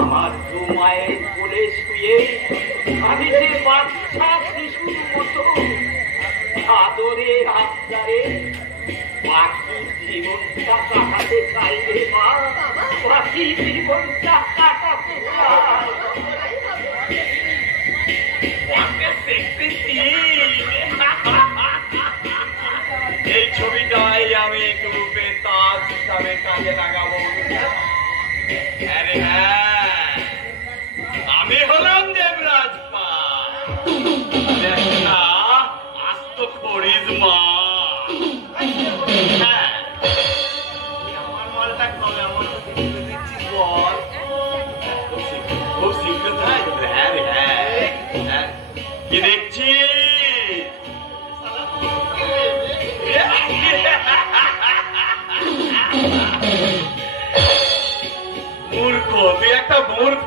আমার দু মায়ের কোলে শুয়ে আমি যে বাচ্চা শিশুর মতো আদরে আবদারে বাকি জীবনটা কাটাতে চাই রে মা, বাকি জীবনটা কাটাতে চাই। এই ছবিটাই আমি একটু রূপে তাজ হিসাবে কাজে লাগাবো। আরে হ্যাঁ, আমি হলাম দেবরাজ পাল, আস্ত করিস মা। হ্যাঁ, আমার মালটা কবে আমার দিচ্ছিস বল? খুব শীঘ্র তাই? হ্যাঁ রে হ্যাঁ, কি দেখছিস? মূর্খ, তুই একটা মূর্খ।